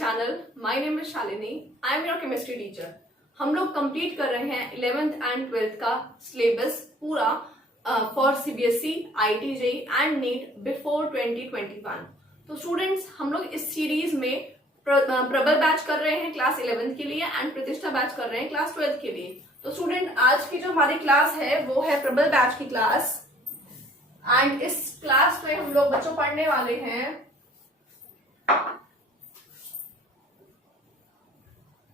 channel. My name is Shalini. I am your chemistry teacher. हम लोग complete कर रहे हैं 11th एंड 12th का सिलेबस पूरा for CBSE, IT JEE and NEET before 2021. तो स्टूडेंट्स, हम लोग इस सीरीज में प्रबल बैच कर रहे हैं क्लास 11th के लिए एंड प्रतिष्ठा बैच कर रहे हैं क्लास 12th के लिए. तो स्टूडेंट, आज की जो हमारी क्लास है वो है प्रबल बैच की क्लास एंड इस क्लास में हम लोग बच्चों पढ़ने वाले हैं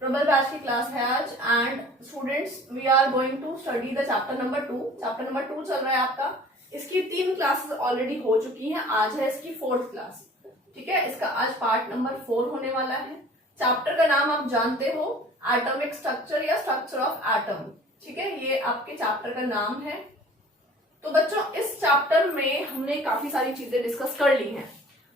प्रबल बैच की क्लास है आज. And students, we are going to study the chapter number 2. Chapter number 2 चल रहा है आपका. इसकी 3 क्लासेस ऑलरेडी हो चुकी हैं. आज है इसकी 4th क्लास. ठीक है, इसका आज पार्ट नंबर 4 होने वाला है. चैप्टर का नाम आप जानते हो, एटॉमिक स्ट्रक्चर या स्ट्रक्चर ऑफ एटम. ठीक है, ये आपके चैप्टर का नाम है. तो बच्चों, इस चैप्टर में हमने काफी सारी चीजें डिस्कस कर ली हैं.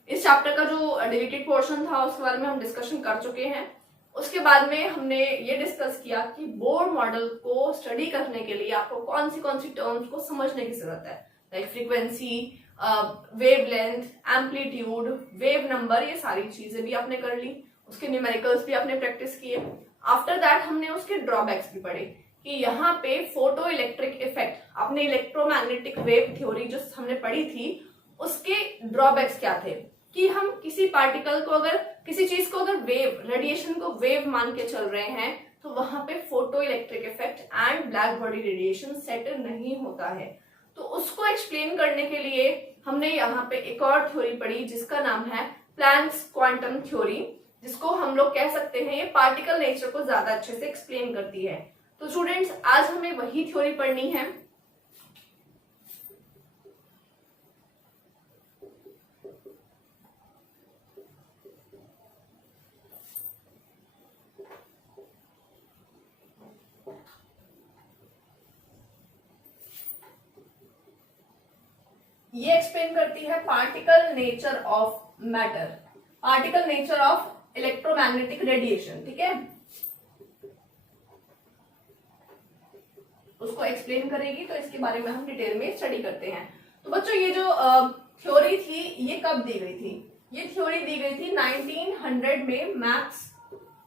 इस चैप्टर का जो डिलीटेड पोर्शन था उसके बारे में हम डिस्कशन कर चुके हैं. उसके बाद में हमने ये डिस्कस किया कि बोर्ड मॉडल को स्टडी करने के लिए आपको कौन सी टर्म्स को समझने की जरूरत है, like frequency, wavelength, amplitude, wave number, ये सारी चीजें भी आपने कर ली. उसके न्यूमेरिकल्स भी आपने प्रैक्टिस किए. आफ्टर दैट हमने उसके ड्रॉबैक्स भी पढ़े कि यहाँ पे फोटो इलेक्ट्रिक इफेक्ट, आपने इलेक्ट्रोमैग्नेटिक वेव थ्योरी जो हमने पढ़ी थी उसके ड्रॉबैक्स क्या थे कि हम किसी पार्टिकल को अगर किसी चीज को अगर वेव, रेडिएशन को वेव मान के चल रहे हैं तो वहां पे photo electric effect and black body radiation set नहीं होता है. तो उसको एक्सप्लेन करने के लिए हमने यहाँ पे एक और थ्योरी पढ़ी जिसका नाम है प्लैंक्स क्वांटम थ्योरी, जिसको हम लोग कह सकते हैं ये पार्टिकल नेचर को ज्यादा अच्छे से एक्सप्लेन करती है. तो स्टूडेंट्स, आज हमें वही थ्योरी पढ़नी है. ये एक्सप्लेन करती है particle nature of matter, particle nature of electromagnetic radiation. ठीक है, उसको एक्सप्लेन करेगी. तो इसके बारे में हम डिटेल में स्टडी करते हैं. तो बच्चों, ये जो थ्योरी थी ये कब दी गई थी? ये थ्योरी दी गई थी 1900 में. मैक्स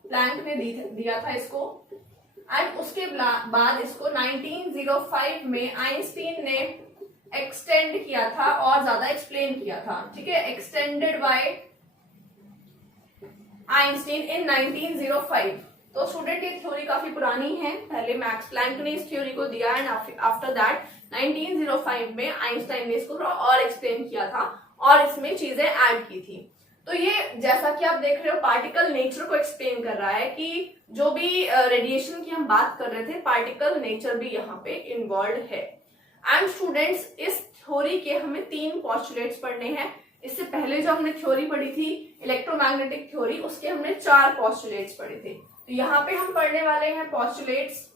प्लैंक ने दिया था इसको एंड उसके बाद इसको 1905 में आइंस्टीन ने एक्सटेंड किया था और ज्यादा एक्सप्लेन किया था. ठीक है, एक्सटेंडेड बाय आइंस्टीन इन 1905. तो स्टूडेंट, ये थ्योरी काफी पुरानी है. पहले मैक्स प्लैंक ने इस थ्योरी को दिया एंड आफ्टर दैट 1905 में आइंस्टाइन ने इसको और एक्सप्लेन किया था और इसमें चीजें ऐड की थी. तो ये जैसा कि आप देख रहे हो पार्टिकल नेचर को एक्सप्लेन कर रहा है कि जो भी रेडिएशन की हम बात कर रहे थे, पार्टिकल नेचर भी यहाँ पे इन्वॉल्व है. एंड स्टूडेंट्स, इस थ्योरी के हमें 3 पोस्टुलेट्स पढ़ने हैं. इससे पहले जो हमने थ्योरी पढ़ी थी इलेक्ट्रोमैग्नेटिक थ्योरी, उसके हमने 4 पोस्टुलेट्स पढ़े थे. तो यहाँ पे हम पढ़ने वाले हैं पोस्टुलेट्स.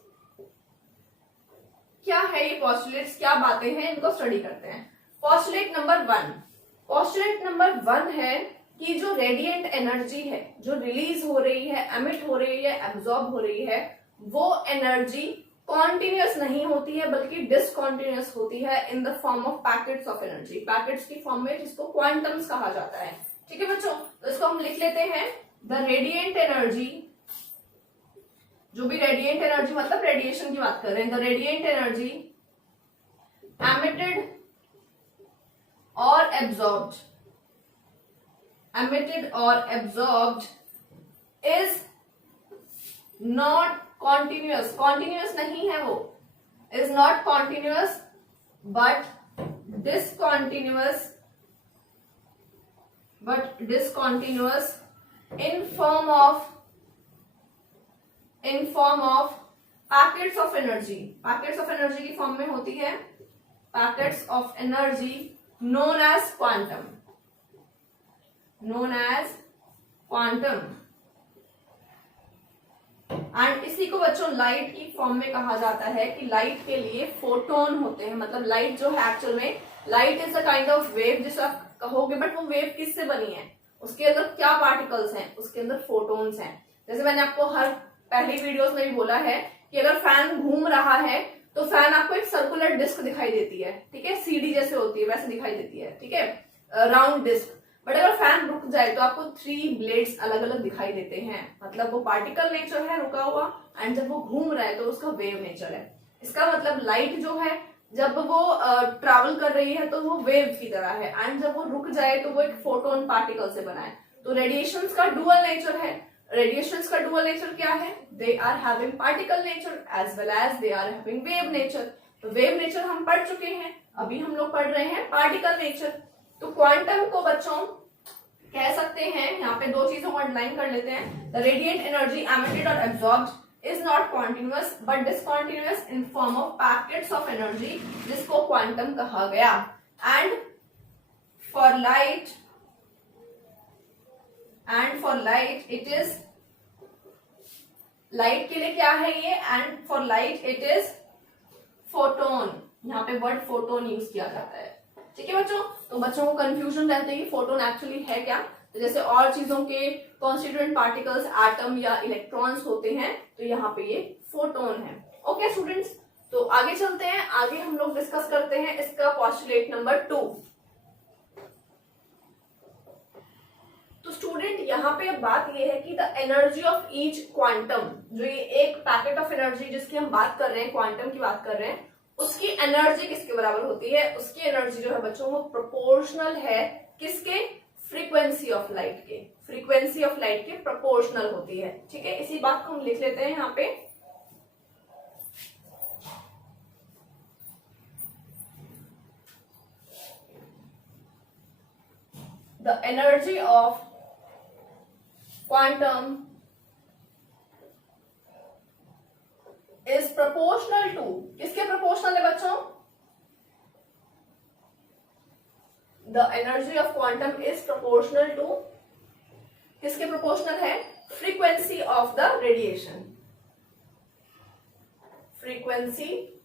क्या है ये पोस्टुलेट्स, क्या बातें हैं, इनको स्टडी करते हैं. Postulate number 1. पोस्टुलेट नंबर 1 है कि जो रेडिएंट एनर्जी है जो रिलीज हो रही है, एमिट हो रही है, एब्जॉर्ब हो रही है, वो एनर्जी कॉन्टिन्यूअस नहीं होती है बल्कि डिसकॉन्टिन्यूअस होती है in the form of packets of energy. Packets की फॉर्म में, जिसको क्वांटम्स कहा जाता है. ठीक है बच्चों, तो इसको हम लिख लेते हैं. द रेडिएंट एनर्जी, जो भी रेडिएंट एनर्जी मतलब रेडिएशन की बात कर रहे हैं, द रेडिएंट एनर्जी एमिटेड और absorbed is not continuous. Continuous नहीं है वो, is not continuous but discontinuous in form of packets of energy. Packets of energy की फॉर्म में होती है packets of energy known as quantum. And इसी को बच्चों लाइट की फॉर्म में कहा जाता है कि लाइट के लिए फोटोन होते हैं. मतलब लाइट जो है, एक्चुअल में light is a kind of wave जिसे आप कहोगे, बट वो वेव किससे बनी है, उसके अंदर क्या पार्टिकल्स हैं, उसके अंदर फोटोन्स हैं. जैसे मैंने आपको हर पहली वीडियोस में भी बोला है कि अगर फैन घूम रहा है तो फैन आपको एक सर्कुलर डिस्क दिखाई देती है. ठीक है, सीडी जैसे होती है वैसे दिखाई देती है. ठीक है, राउंड डिस्क. बट अगर फैन रुक जाए तो आपको 3 ब्लेड्स अलग अलग दिखाई देते हैं, मतलब वो पार्टिकल नेचर है रुका हुआ, एंड जब वो घूम रहा है तो उसका वेव नेचर है। इसका मतलब लाइट जो है जब वो ट्रैवल कर रही है तो वो वेव की तरह है, एंड जब वो रुक जाए तो वो एक फोटोन पार्टिकल से बना है। तो रेडिएशंस का डुअल नेचर है। रेडिएशंस का डुअल नेचर क्या है? They are having particle nature as well as they are having wave nature. तो वेव नेचर हम पढ़ चुके हैं, अभी हम लोग पढ़ रहे हैं पार्टिकल नेचर। तो क्वांटम को बच्चों कह सकते हैं, यहाँ पे 2 चीजों को अंडरलाइन कर लेते हैं। द रेडिएंट एनर्जी एमिटेड और absorbed is not continuous but discontinuous in form of packets of energy, जिसको क्वांटम कहा गया। and for light it is, light के लिए क्या है ये? and for light it is photon। यहाँ पे वर्ड फोटोन यूज किया जाता है, ठीक है बच्चों। तो बच्चों को कंफ्यूजन रहते हैं कि फोटोन एक्चुअली है क्या। तो जैसे और चीजों के कॉन्स्टिट्यूएंट पार्टिकल्स एटम या इलेक्ट्रॉन्स होते हैं, तो यहाँ पे ये फोटोन है। ओके स्टूडेंट्स, तो आगे चलते हैं। आगे हम लोग डिस्कस करते हैं इसका पोस्टुलेट नंबर 2। तो स्टूडेंट यहाँ पे अब बात ये है कि the energy of each quantum, जो ये एक पैकेट ऑफ एनर्जी जिसकी हम बात कर रहे हैं, क्वांटम की बात कर रहे हैं, उसकी एनर्जी किसके बराबर होती है? उसकी एनर्जी जो है बच्चों वो प्रोपोर्शनल है किसके? फ्रीक्वेंसी ऑफ लाइट के। फ्रीक्वेंसी ऑफ लाइट के प्रोपोर्शनल होती है, ठीक है। इसी बात को हम लिख लेते हैं यहाँ पे। The energy of quantum is proportional to, किसके प्रोपोर्शनल है बच्चों? The energy of quantum is proportional to, किसके प्रोपोर्शनल है? Frequency of the radiation. Frequency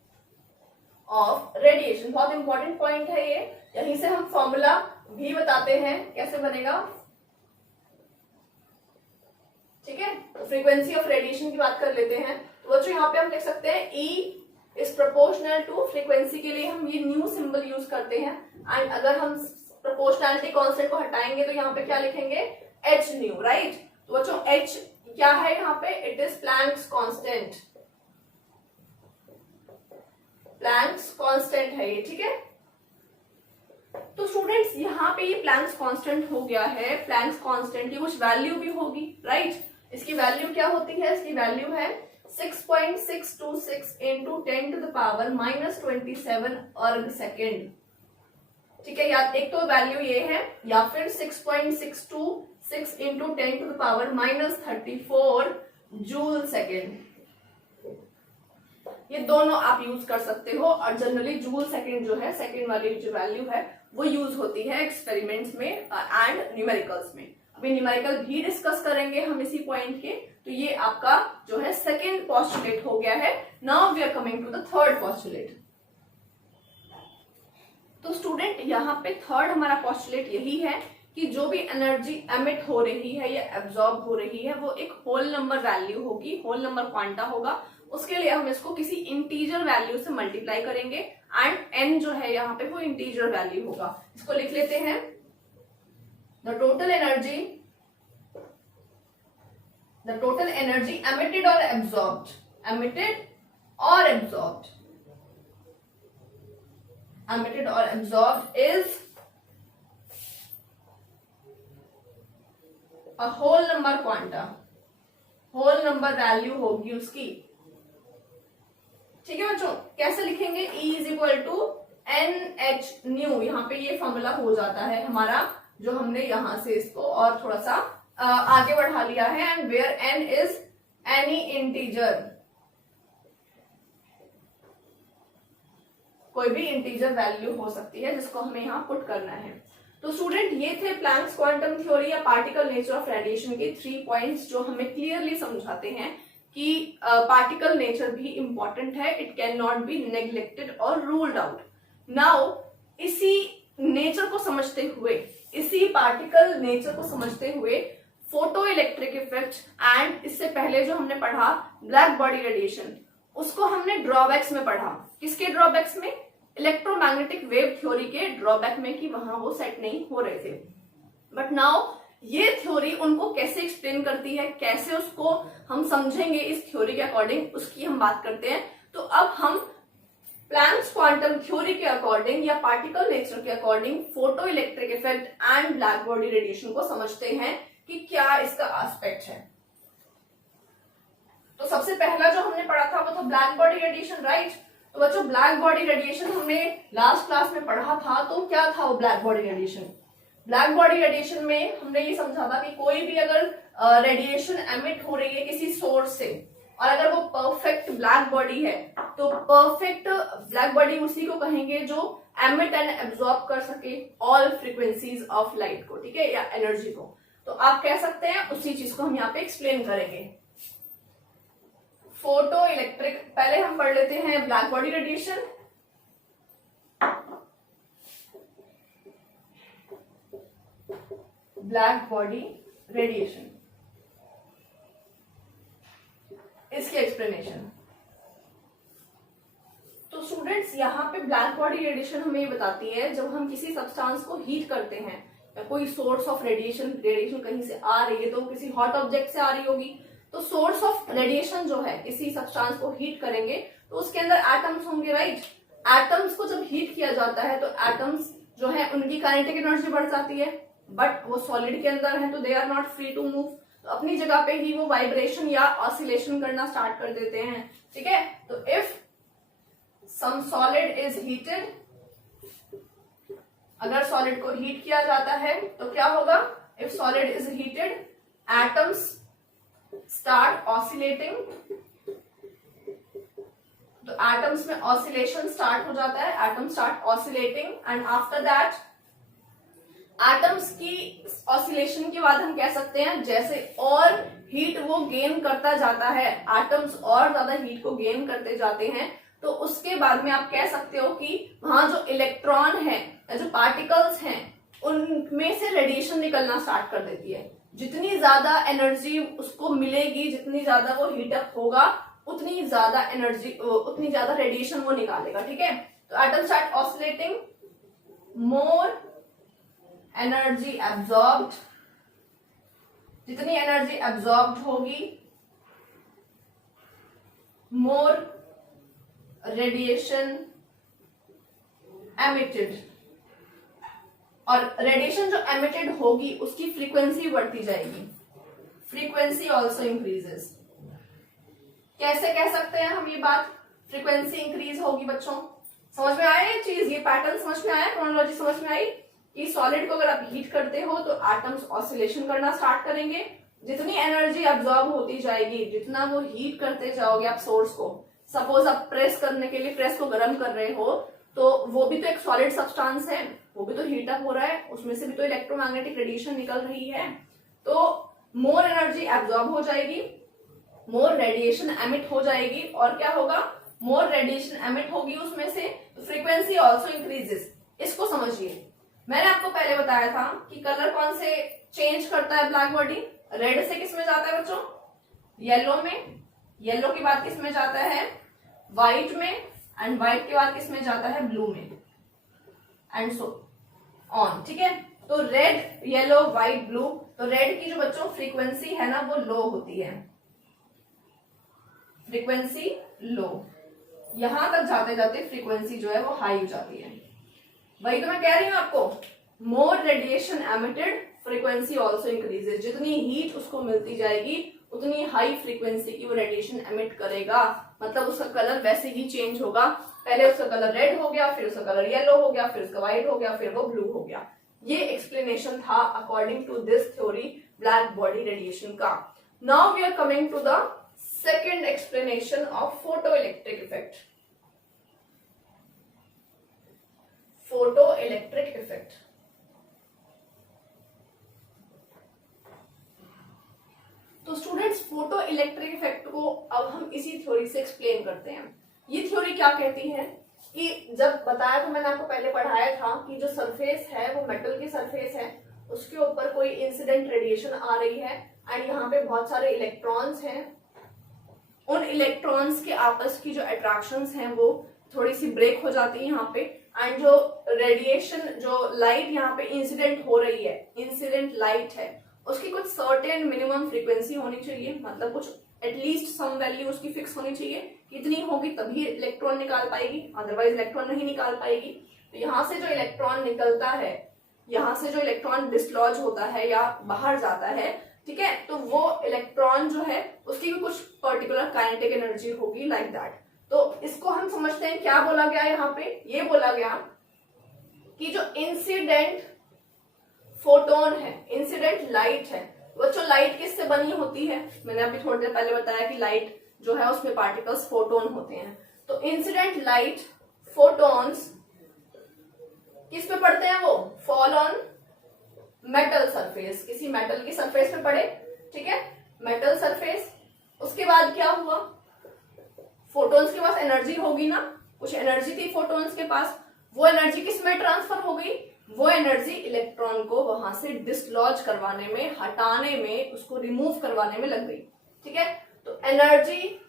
of radiation बहुत इंपॉर्टेंट पॉइंट है ये। यहीं से हम फॉर्मूला भी बताते हैं कैसे बनेगा, ठीक है। तो फ्रीक्वेंसी ऑफ रेडिएशन की बात कर लेते हैं। तो बच्चों यहाँ पे हम लिख सकते हैं E is proportional to, frequency के लिए हम ये न्यू सिंबल यूज करते हैं, एंड अगर हम प्रोपोर्शनैलिटी कांस्टेंट को हटाएंगे तो यहाँ पे क्या लिखेंगे? H new, right. तो बच्चों एच क्या है यहाँ पे? It is Planck's constant. Planck's constant है ये, ठीक है। तो स्टूडेंट्स यहाँ पे ये प्लैंक्स कांस्टेंट हो गया है। प्लैंक्स कांस्टेंट की कुछ वैल्यू भी होगी, राइट। इसकी वैल्यू क्या होती है? इसकी वैल्यू है 6.626 इंटू 10⁻⁻27 अर्ग सेकेंड, ठीक है। या एक तो वैल्यू ये है, या फिर 6.626 इंटू 10⁻⁻34 जूल सेकेंड। ये दोनों आप यूज कर सकते हो, और जनरली जूल सेकेंड जो है, सेकेंड वाली जो वैल्यू है वो यूज होती है एक्सपेरिमेंट्स में एंड न्यूमेरिकल्स में। अभी न्यूमेरिकल भी डिस्कस करेंगे हम इसी पॉइंट के। तो ये आपका जो है सेकेंड पोस्टुलेट हो गया है। Now we are coming to the third postulate. तो स्टूडेंट यहाँ पे थर्ड हमारा पोस्टुलेट यही है कि जो भी एनर्जी एमिट हो रही है या एब्जॉर्ब हो रही है वो एक होल नंबर वैल्यू होगी, होल नंबर क्वांटा होगा। उसके लिए हम इसको किसी इंटीजर वैल्यू से मल्टीप्लाई करेंगे, एंड एन जो है यहाँ पे वो इंटीजर वैल्यू होगा। इसको लिख लेते हैं, द टोटल एनर्जी एमिटेड और absorbed, emitted or absorbed is a whole number quanta, whole number value होगी उसकी, ठीक है बच्चों। कैसे लिखेंगे? E is equal to NH nu. यहाँ पे ये फॉर्मूला हो जाता है हमारा, जो हमने यहाँ से इसको और थोड़ा सा आगे बढ़ा लिया है। And where N is any integer, कोई भी इंटीजर वैल्यू हो सकती है जिसको हमें यहाँ पुट करना है। तो स्टूडेंट ये थे प्लैंक्स क्वांटम थ्योरी या पार्टिकल नेचर ऑफ रेडिएशन के 3 पॉइंट्स, जो हमें क्लियरली समझाते हैं कि पार्टिकल नेचर भी इंपॉर्टेंट है। It can not be neglected और रूल्ड आउट। नाउ इसी नेचर को समझते हुए, इसी पार्टिकल नेचर को समझते हुए फोटो इलेक्ट्रिक इफेक्ट एंड इससे पहले जो हमने पढ़ा ब्लैक बॉडी रेडिएशन, उसको हमने ड्रॉबैक्स में पढ़ा। किसके ड्रॉबैक्स में? इलेक्ट्रोमैग्नेटिक वेव थ्योरी के ड्रॉबैक में, कि वहां वो सेट नहीं हो रहे थे। बट नाउ ये थ्योरी उनको कैसे एक्सप्लेन करती है, कैसे उसको हम समझेंगे इस थ्योरी के अकॉर्डिंग, उसकी हम बात करते हैं। तो अब हम प्लैंक्स क्वांटम थ्योरी के अकॉर्डिंग या पार्टिकल नेचर के according photo electric effect and black body radiation को समझते हैं कि क्या इसका एस्पेक्ट है। तो सबसे पहला जो हमने पढ़ा था वो तो ब्लैक बॉडी रेडिएशन, राइट। तो बच्चों ब्लैक बॉडी रेडिएशन हमने लास्ट क्लास में पढ़ा था। तो क्या था वो black body radiation? Black body radiation में हमने ये समझा था कि कोई भी अगर रेडिएशन एमिट हो रही है किसी सोर्स से और अगर वो परफेक्ट ब्लैक बॉडी है तो परफेक्ट ब्लैक बॉडी उसी को कहेंगे जो एमिट एंड एब्जॉर्ब कर सके ऑल फ्रीक्वेंसीज ऑफ लाइट को, ठीक है, या एनर्जी को। तो आप कह सकते हैं उसी चीज को हम यहाँ पे एक्सप्लेन करेंगे। फोटो इलेक्ट्रिक, पहले हम पढ़ लेते हैं black body radiation. Black body radiation, इसकी एक्सप्लेनेशन। तो स्टूडेंट्स यहाँ पे ब्लैक बॉडी रेडिएशन हमें ये बताती है जब हम किसी सब्सटेंस को हीट करते हैं या कोई सोर्स ऑफ रेडिएशन कहीं से आ रही है, तो किसी हॉट ऑब्जेक्ट से आ रही होगी, तो सोर्स ऑफ रेडिएशन जो है किसी सब्सटेंस को हीट करेंगे तो उसके अंदर एटम्स होंगे, राइट। एटम्स को जब हीट किया जाता है तो एटम्स जो है उनकी काइनेटिक एनर्जी बढ़ जाती है, बट वो सॉलिड के अंदर है तो they are not free to move, तो अपनी जगह पे ही वो वाइब्रेशन या ऑसिलेशन करना स्टार्ट कर देते हैं, ठीक है। तो if some solid is heated, अगर सॉलिड को हीट किया जाता है तो क्या होगा? If solid is heated atoms start oscillating, तो एटम्स में ऑसिलेशन स्टार्ट हो जाता है, atom start oscillating and after that atoms की ऑसिलेशन के बाद हम कह सकते हैं जैसे और हीट वो गेन करता जाता है, एटम्स और ज्यादा हीट को गेन करते जाते हैं, तो उसके बाद में आप कह सकते हो कि वहां जो इलेक्ट्रॉन है या जो पार्टिकल्स हैं उनमें से रेडिएशन निकलना स्टार्ट कर देती है। जितनी ज्यादा एनर्जी उसको मिलेगी, जितनी ज्यादा वो हीटअप होगा, उतनी ज्यादा एनर्जी, उतनी ज्यादा रेडिएशन वो निकालेगा, ठीक है। तो atom start oscillating, more energy absorbed, जितनी एनर्जी एब्जॉर्ब्ड होगी मोर रेडिएशन एमिटेड, और रेडिएशन जो एमिटेड होगी उसकी फ्रीक्वेंसी बढ़ती जाएगी, फ्रीक्वेंसी ऑल्सो इंक्रीजेस। कैसे कह सकते हैं हम ये बात? फ्रीक्वेंसी इंक्रीज होगी। बच्चों समझ में आया ये चीज, ये पैटर्न समझ में आया, क्रोनोलॉजी समझ में आई कि सॉलिड को अगर आप हीट करते हो तो एटम्स ऑसिलेशन करना स्टार्ट करेंगे, जितनी एनर्जी एब्जॉर्ब होती जाएगी, जितना वो हीट करते जाओगे आप सोर्स को, सपोज आप प्रेस करने के लिए प्रेस को गर्म कर रहे हो तो वो भी तो एक सॉलिड सब्सटेंस है, वो भी तो हीट अप हो रहा है, उसमें से भी तो इलेक्ट्रोमैग्नेटिक रेडिएशन निकल रही है, तो मोर एनर्जी एब्जॉर्ब हो जाएगी, मोर रेडिएशन एमिट हो जाएगी, और क्या होगा? मोर रेडिएशन एमिट होगी उसमें से, तो फ्रीक्वेंसी ऑल्सो इंक्रीजेस। इसको समझिए, मैंने आपको पहले बताया था कि कलर कौन से चेंज करता है ब्लैक बॉडी? रेड से किस में जाता है बच्चों? येलो में, येलो के बाद किस में जाता है? व्हाइट में, एंड व्हाइट के बाद किस में जाता है? ब्लू में, एंड सो ऑन, ठीक है। तो रेड, येलो, व्हाइट, ब्लू, तो रेड की जो बच्चों फ्रीक्वेंसी है ना वो लो होती है, फ्रीक्वेंसी लो, यहां तक जाते जाते फ्रीक्वेंसी जो है वो हाई हो जाती है। वही तो मैं कह रही हूं आपको, more radiation emitted frequency also increases, जितनी हीट उसको मिलती जाएगी उतनी हाई फ्रीक्वेंसी की वो रेडिएशन एमिट करेगा, मतलब उसका कलर वैसे ही चेंज होगा, पहले उसका कलर रेड हो गया, फिर उसका कलर येलो हो गया, फिर उसका व्हाइट हो गया, फिर वो ब्लू हो गया। ये एक्सप्लेनेशन था according to this theory black body radiation का। Now we are coming to the second explanation of photo electric effect. Photo electric effect, तो स्टूडेंट्स फोटो इलेक्ट्रिक इफेक्ट को अब हम इसी थ्योरी से एक्सप्लेन करते हैं। ये थ्योरी क्या कहती है कि जब बताया था मैंने आपको पहले पढ़ाया था कि जो सरफेस है वो मेटल की सरफेस है, उसके ऊपर कोई इंसिडेंट रेडिएशन आ रही है एंड यहाँ पे बहुत सारे इलेक्ट्रॉन्स हैं, उन इलेक्ट्रॉन्स के आपस की जो अट्रैक्शंस हैं वो थोड़ी सी ब्रेक हो जाती है यहाँ पे, एंड जो रेडिएशन, जो लाइट यहाँ पे इंसिडेंट हो रही है, इंसिडेंट लाइट है, उसकी कुछ सर्टेन मिनिमम फ्रीक्वेंसी होनी चाहिए, मतलब कुछ एटलीस्ट सम वैल्यू उसकी फिक्स होनी चाहिए, कितनी होगी तभी इलेक्ट्रॉन निकाल पाएगी, अदरवाइज इलेक्ट्रॉन नहीं निकाल पाएगी। तो यहाँ से जो इलेक्ट्रॉन निकलता है, यहाँ से जो इलेक्ट्रॉन डिसलॉज होता है या बाहर जाता है, ठीक है, तो वो इलेक्ट्रॉन जो है उसकी भी कुछ पर्टिकुलर काइनेटिक एनर्जी होगी, लाइक दैट। तो इसको हम समझते हैं, क्या बोला गया यहाँ पे, ये बोला गया कि जो इंसिडेंट फोटोन है, इंसिडेंट लाइट है, बच्चों लाइट किससे बनी होती है, मैंने अभी थोड़ी देर पहले बताया कि लाइट जो है उसमें पार्टिकल्स फोटोन होते हैं। तो इंसिडेंट लाइट फोटोन्स किस पे पड़ते हैं, वो फॉल ऑन मेटल सरफेस, किसी मेटल की सरफेस पे पड़े, ठीक है, मेटल सरफेस। उसके बाद क्या हुआ, फोटोन्स के पास एनर्जी होगी ना, कुछ एनर्जी थी फोटोन्स के पास, वो एनर्जी किस में ट्रांसफर हो गई, वो एनर्जी इलेक्ट्रॉन को वहां से डिसलॉज करवाने में, हटाने में, उसको रिमूव करवाने में लग गई, ठीक है। तो एनर्जी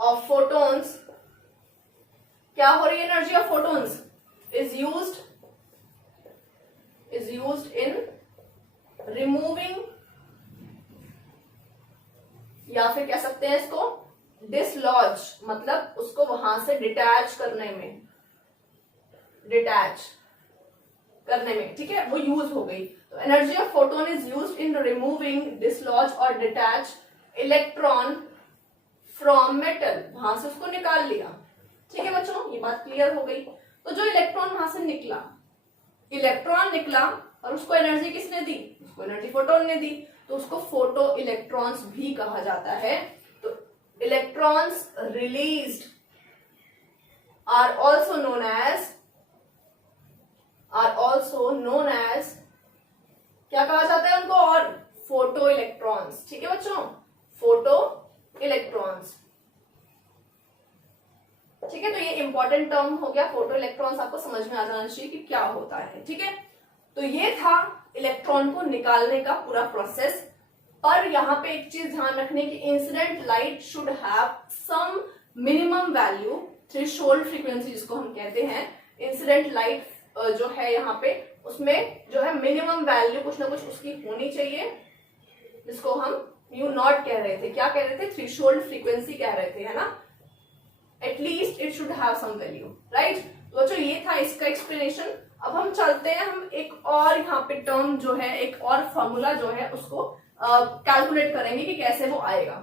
ऑफ फोटोन्स, क्या हो रही है, energy of photons is used in removing, या फिर कह सकते हैं इसको डिसलॉज, मतलब उसको वहां से डिटैच करने में, ठीक है, वो यूज हो गई। तो energy of photon is used in removing, dislodge और डिटैच इलेक्ट्रॉन फ्रॉम मेटल, वहां से उसको निकाल लिया, ठीक है बच्चों, ये बात क्लियर हो गई। तो जो इलेक्ट्रॉन वहां से निकला, इलेक्ट्रॉन निकला और उसको एनर्जी किसने दी, उसको एनर्जी फोटोन ने दी, तो उसको फोटो इलेक्ट्रॉन्स भी कहा जाता है। तो electrons released are also known as क्या कहा जाता है उनको, और फोटो इलेक्ट्रॉन्स, ठीक है बच्चों, फोटो इलेक्ट्रॉन्स, ठीक है। तो ये इंपॉर्टेंट टर्म हो गया, फोटो इलेक्ट्रॉन्स, आपको समझ में आ जाना चाहिए कि क्या होता है, ठीक है। तो ये था इलेक्ट्रॉन को निकालने का पूरा प्रोसेस। पर यहाँ पे एक चीज ध्यान रखने की, incident light should have some minimum value, threshold frequency जिसको हम कहते हैं, इंसिडेंट लाइट जो है यहाँ पे, उसमें जो है मिनिमम वैल्यू कुछ ना कुछ उसकी होनी चाहिए, जिसको हम म्यू नॉट कह रहे थे, क्या कह रहे थे, थ्रेशोल्ड फ्रीक्वेंसी कह रहे थे, है ना, at least it should have some value, right. तो बच्चों ये था इसका एक्सप्लेनेशन। अब हम चलते हैं, हम एक और यहाँ पे टर्म जो है, एक और फॉर्मूला जो है उसको कैलकुलेट करेंगे कि कैसे वो आएगा।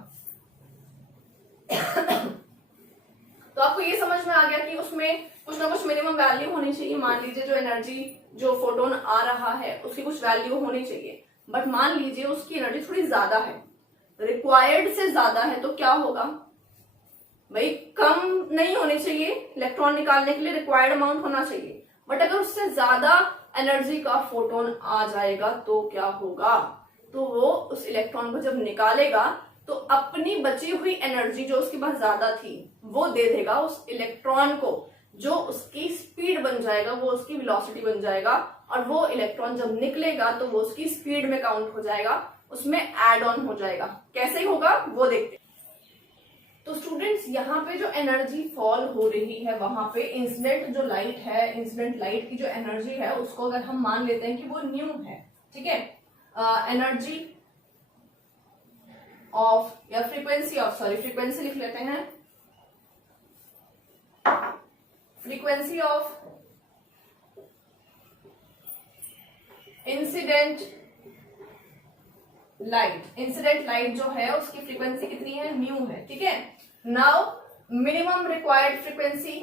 तो आपको ये समझ में आ गया कि उसमें कुछ ना कुछ मिनिमम वैल्यू होनी चाहिए। मान लीजिए जो एनर्जी, जो फोटोन आ रहा है उसकी कुछ वैल्यू होनी चाहिए, बट मान लीजिए उसकी एनर्जी थोड़ी ज्यादा है, रिक्वायर्ड से ज्यादा है, तो क्या होगा भाई, कम नहीं होनी चाहिए, इलेक्ट्रॉन निकालने के लिए रिक्वायर्ड अमाउंट होना चाहिए, बट अगर उससे ज्यादा एनर्जी का फोटोन आ जाएगा तो क्या होगा, तो वो उस इलेक्ट्रॉन को जब निकालेगा तो अपनी बची हुई एनर्जी जो उसके पास ज्यादा थी वो दे देगा उस इलेक्ट्रॉन को, जो उसकी स्पीड बन जाएगा, वो उसकी वेलोसिटी बन जाएगा, और वो इलेक्ट्रॉन जब निकलेगा तो वो उसकी स्पीड में काउंट हो जाएगा, उसमें एड ऑन हो जाएगा। कैसे होगा वो देखते हैं। तो स्टूडेंट्स यहाँ पे जो एनर्जी फॉल हो रही है, वहां पे इंसिडेंट जो लाइट है, इंसिडेंट लाइट की जो एनर्जी है उसको अगर हम मान लेते हैं कि वो न्यू है, ठीक है, एनर्जी ऑफ या फ्रीक्वेंसी ऑफ, सॉरी फ्रीक्वेंसी लिख लेते हैं, फ्रीक्वेंसी ऑफ इंसिडेंट लाइट जो है उसकी फ्रीक्वेंसी कितनी है, म्यू है, ठीक है। Now minimum required frequency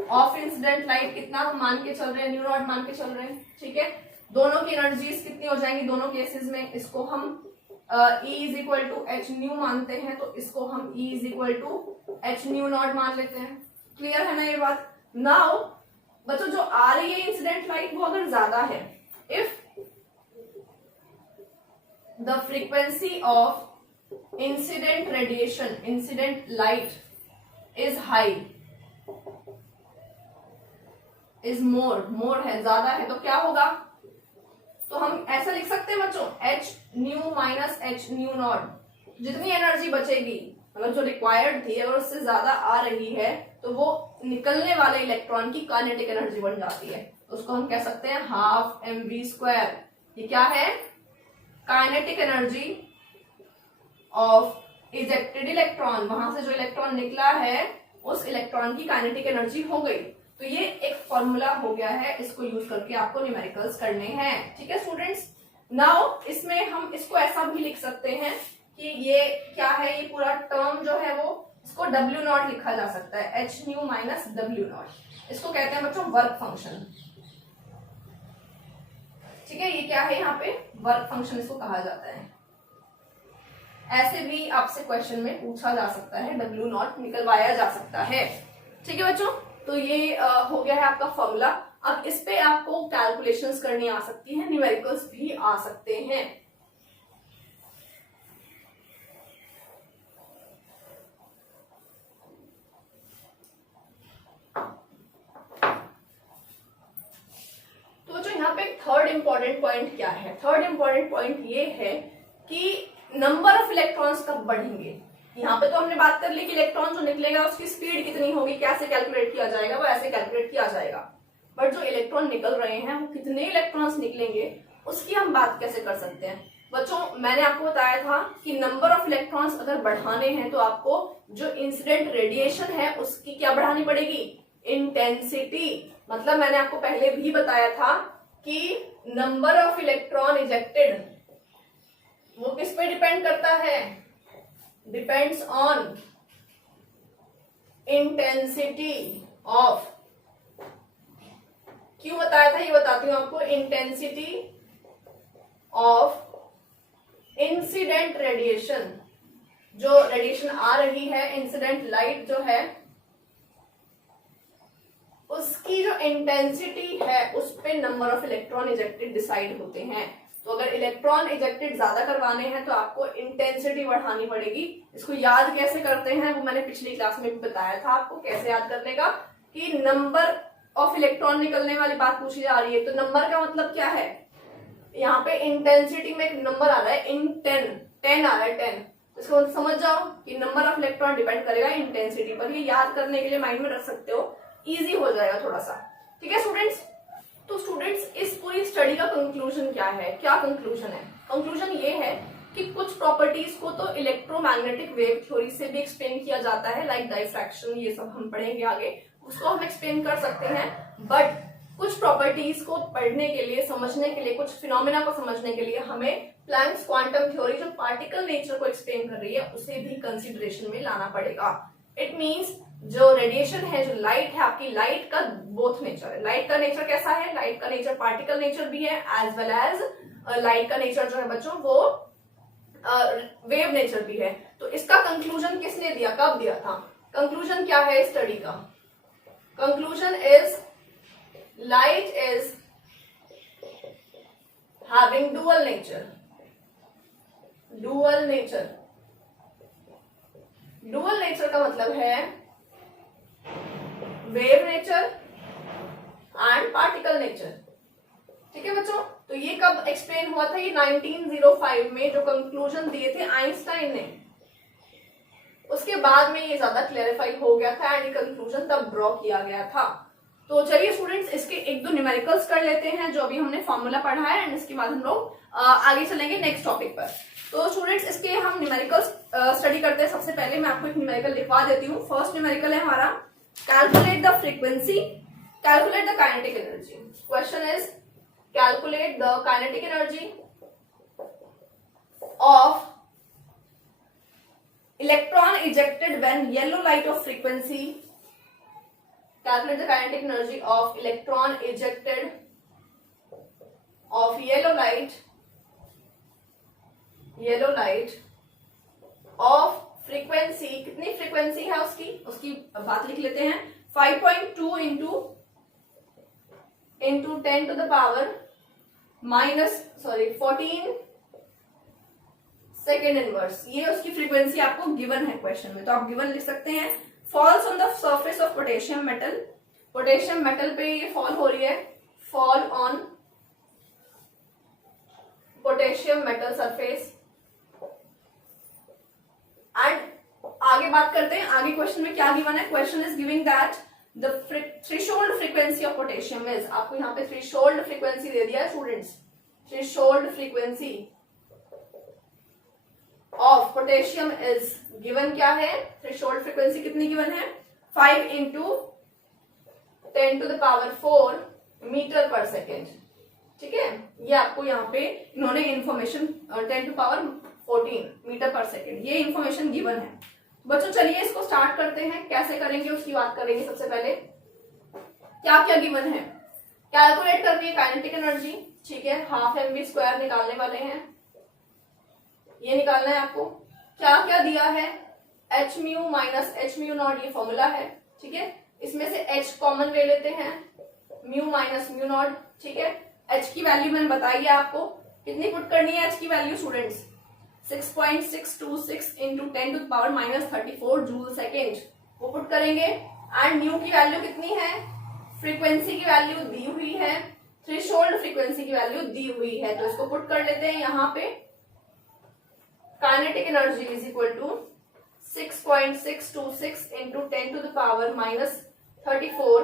of incident light कितना हम मान के चल रहे हैं, न्यू नॉट मान के चल रहे हैं, ठीक है। दोनों की एनर्जीज कितनी हो जाएंगी दोनों केसेस में, इसको हम E is equal to H nu मानते हैं, तो इसको हम E is equal to H nu naught मान लेते हैं। क्लियर है ना ये बात। नाउ बच्चों जो आ रही है इंसिडेंट लाइट वो अगर ज्यादा है, if the frequency of incident radiation, incident light is high, is more है, ज्यादा है, तो क्या होगा, तो हम ऐसा लिख सकते हैं बच्चों, H new minus H nu not, जितनी एनर्जी बचेगी मतलब जो रिक्वायर्ड थी अगर उससे ज्यादा आ रही है तो वो निकलने वाले इलेक्ट्रॉन की काइनेटिक एनर्जी बन जाती है। उसको हम कह सकते हैं हाफ mv²। ये क्या है? Kinetic energy of ejected electron. वहां से जो इलेक्ट्रॉन निकला है उस इलेक्ट्रॉन की काइनेटिक एनर्जी हो गई। तो ये एक फॉर्मूला हो गया है, इसको यूज करके आपको न्यूमेरिकल्स करने हैं। ठीक है स्टूडेंट्स। नाउ इसमें हम इसको ऐसा भी लिख सकते हैं कि ये क्या है, ये पूरा टर्म जो है वो इसको W0 लिखा जा सकता है, h nu माइनस W0। इसको कहते हैं बच्चों वर्क फंक्शन। ठीक है, ये क्या है यहाँ पे वर्क फंक्शन इसको कहा जाता है। ऐसे भी आपसे क्वेश्चन में पूछा जा सकता है, W0 निकलवाया जा सकता है। ठीक है बच्चों, तो ये हो गया है आपका फॉर्मूला। अब इस पे आपको कैलकुलेशंस करनी आ सकती है, न्यूमेरिकल्स भी आ सकते हैं। तो जो यहाँ पे थर्ड इंपॉर्टेंट पॉइंट क्या है? थर्ड इंपॉर्टेंट पॉइंट ये है कि नंबर ऑफ इलेक्ट्रॉन्स कब बढ़ेंगे। यहाँ पे तो हमने बात कर ली कि इलेक्ट्रॉन जो निकलेगा उसकी स्पीड कितनी होगी, कैसे कैलकुलेट किया जाएगा, वो ऐसे कैलकुलेट किया जाएगा। बट जो इलेक्ट्रॉन निकल रहे हैं वो कितने इलेक्ट्रॉन्स निकलेंगे उसकी हम बात कैसे कर सकते हैं। बच्चों मैंने आपको बताया था कि नंबर ऑफ इलेक्ट्रॉन्स अगर बढ़ाने हैं तो आपको जो इंसिडेंट रेडिएशन है उसकी क्या बढ़ानी पड़ेगी, इंटेंसिटी। मतलब मैंने आपको पहले भी बताया था कि नंबर ऑफ इलेक्ट्रॉन इजेक्टेड वो किस पे डिपेंड करता है, डिपेंड्स ऑन इंटेंसिटी ऑफ। क्यों बताया था ये बताती हूं आपको, इंटेंसिटी ऑफ इंसिडेंट रेडिएशन। जो रेडिएशन आ रही है, इंसिडेंट लाइट जो है उसकी जो इंटेंसिटी है उस पे number of electron ejected decide होते हैं। तो अगर इलेक्ट्रॉन इजेक्टेड ज्यादा करवाने हैं तो आपको इंटेंसिटी बढ़ानी पड़ेगी। इसको याद कैसे करते हैं वो मैंने पिछली क्लास में भी बताया था आपको कैसे याद करने का, कि नंबर ऑफ इलेक्ट्रॉन निकलने वाली बात पूछी जा रही है। तो नंबर का मतलब क्या है, यहाँ पे इंटेंसिटी में एक नंबर आ रहा है, इन 10 आ रहा है 10। इसको समझ जाओ कि नंबर ऑफ इलेक्ट्रॉन डिपेंड करेगा इंटेंसिटी पर। ये याद करने के लिए माइंड में रख सकते हो, इजी हो जाएगा थोड़ा सा। ठीक है स्टूडेंट्स। तो स्टूडेंट्स इस पूरी स्टडी का कंक्लूजन क्या है, क्या कंक्लूजन है? कंक्लूजन ये है कि कुछ प्रॉपर्टीज को तो इलेक्ट्रोमैग्नेटिक वेव थ्योरी से भी एक्सप्लेन किया जाता है, लाइक डाइफ्रैक्शन, ये सब हम पढ़ेंगे आगे, उसको हम एक्सप्लेन कर सकते हैं। बट कुछ प्रॉपर्टीज को पढ़ने के लिए, समझने के लिए, कुछ फिनोमेना को समझने के लिए हमें प्लैंक्स क्वांटम थ्योरी जो पार्टिकल नेचर को एक्सप्लेन कर रही है उसे भी कंसिडरेशन में लाना पड़ेगा। इट मीन्स जो रेडिएशन है, जो लाइट है, आपकी लाइट का बोथ नेचर है। लाइट का नेचर कैसा है, लाइट का नेचर पार्टिकल नेचर भी है, एज वेल एज लाइट का नेचर जो है बच्चों वो वेव नेचर भी है। तो इसका कंक्लूजन किसने दिया, कब दिया था? कंक्लूजन क्या है स्टडी का? Conclusion is light is having dual nature. Dual nature, dual nature का मतलब है wave nature and particle nature. ठीक है बच्चों, तो ये कब एक्सप्लेन हुआ था? ये 1905 में जो कंक्लूजन दिए थे आइंस्टाइन ने, उसके बाद में ये ज्यादा क्लेरिफाई हो गया था एंड ये कंक्लूजन तब ड्रॉ किया गया था। तो चलिए स्टूडेंट्स इसके एक दो न्यूमेरिकल्स कर लेते हैं जो अभी हमने फॉर्मूला पढ़ा है, एंड इसके बाद हम लोग आगे चलेंगे नेक्स्ट टॉपिक पर। तो स्टूडेंट्स इसके हम न्यूमेरिकल्स स्टडी करते हैं। सबसे पहले मैं आपको एक न्यूमेरिकल लिखवा देती हूँ। फर्स्ट न्यूमेरिकल है हमारा calculate the frequency, calculate the kinetic energy. Question is calculate the kinetic energy of electron ejected when yellow light of frequency, calculate the kinetic energy of electron ejected of yellow light of frequency, कितनी frequency है उसकी बात लिख लेते हैं, 5.2 into 10 to the power minus 14 second inverse. ये उसकी frequency आपको गिवन है क्वेश्चन में, तो आप गिवन लिख सकते हैं। Falls on the surface of potassium metal, potassium metal पे ये फॉल हो रही है, fall on potassium metal surface and आगे बात करते हैं, आगे क्वेश्चन में क्या गिवन है। Question is giving that the threshold frequency of potassium is, आपको यहाँ पे थ्रेशोल्ड फ्रीक्वेंसी दे दिया है students. Threshold frequency of potassium is given, क्या है, थ्रेशोल्ड फ्रीक्वेंसी कितनी गिवन है, 5 into 10 to the power 4 metre per second. ठीक है, ये आपको यहाँ पे इन्होंने information 10 to power 14 metre per second, ये इंफॉर्मेशन गिवन है। बच्चों चलिए इसको स्टार्ट करते हैं, कैसे करेंगे उसकी बात करेंगे। सबसे पहले क्या क्या गिवन है, कैलकुलेट करनी है काइनेटिक एनर्जी। ठीक है, हाफ mv² निकालने वाले हैं, ये निकालना है आपको। क्या क्या दिया है, h mu minus h mu naught, ये फॉर्मूला है। ठीक है, इसमें से h कॉमन ले लेते हैं, म्यू माइनस म्यू नॉट। ठीक है, h की वैल्यू मैंने बताई है आपको, कितनी पुट करनी है h की value students, 6.626 into 10 to the power -34 joule second, वो पुट करेंगे। एंड म्यू की वैल्यू कितनी है, फ्रीक्वेंसी की वैल्यू दी हुई है, थ्रेशोल्ड फ्रीक्वेंसी की वैल्यू दी हुई है, तो इसको पुट कर लेते हैं यहाँ पे। Kinetic energy is equal to 6.626 into 10 to the power -34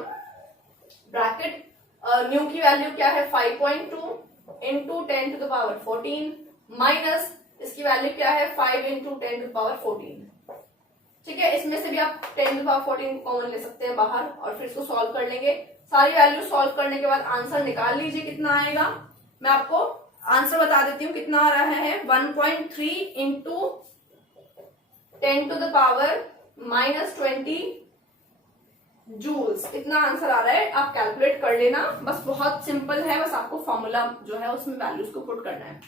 bracket, nu की वैल्यू क्या है 5.2 into 10 to the power 14 minus इसकी वैल्यू क्या है 5 इंटू 10 to the power 14। ठीक है, इसमें से भी आप 10 to the power 14 कॉमन ले सकते हैं बाहर और फिर इसको सॉल्व कर लेंगे। सारी वैल्यू सॉल्व करने के बाद आंसर निकाल लीजिए कितना आएगा। मैं आपको आंसर बता देती हूँ कितना आ रहा है, 1.3 into 10 to the power -20 joules, इतना आंसर आ रहा है। आप कैलकुलेट कर लेना, बस बहुत सिंपल है, बस आपको फॉर्मूला जो है उसमें वैल्यूज को पुट करना है।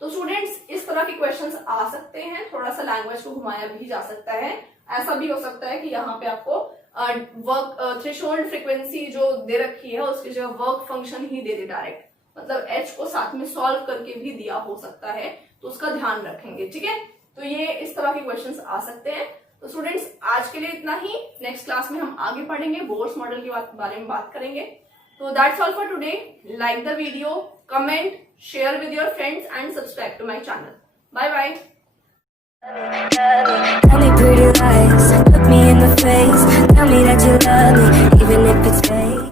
तो स्टूडेंट्स इस तरह के क्वेश्चंस आ सकते हैं, थोड़ा सा लैंग्वेज को घुमाया भी जा सकता है। ऐसा भी हो सकता है कि यहाँ पे आपको वर्क थ्रेशोल्ड फ्रीक्वेंसी जो दे रखी है उसकी जगह वर्क फंक्शन ही दे दे डायरेक्ट, मतलब h को साथ में सॉल्व करके भी दिया हो सकता है, तो उसका ध्यान रखेंगे। ठीक है, तो ये इस तरह के क्वेश्चंस आ सकते हैं। तो स्टूडेंट्स आज के लिए इतना ही, नेक्स्ट क्लास में हम आगे पढ़ेंगे, बोर्स मॉडल के बारे में बात करेंगे। तो that's all for today. Like the video, comment, share with your friends and subscribe to my channel. Bye bye. Tell me pretty lies, look me in the face, tell me that you love me, even if it's fake.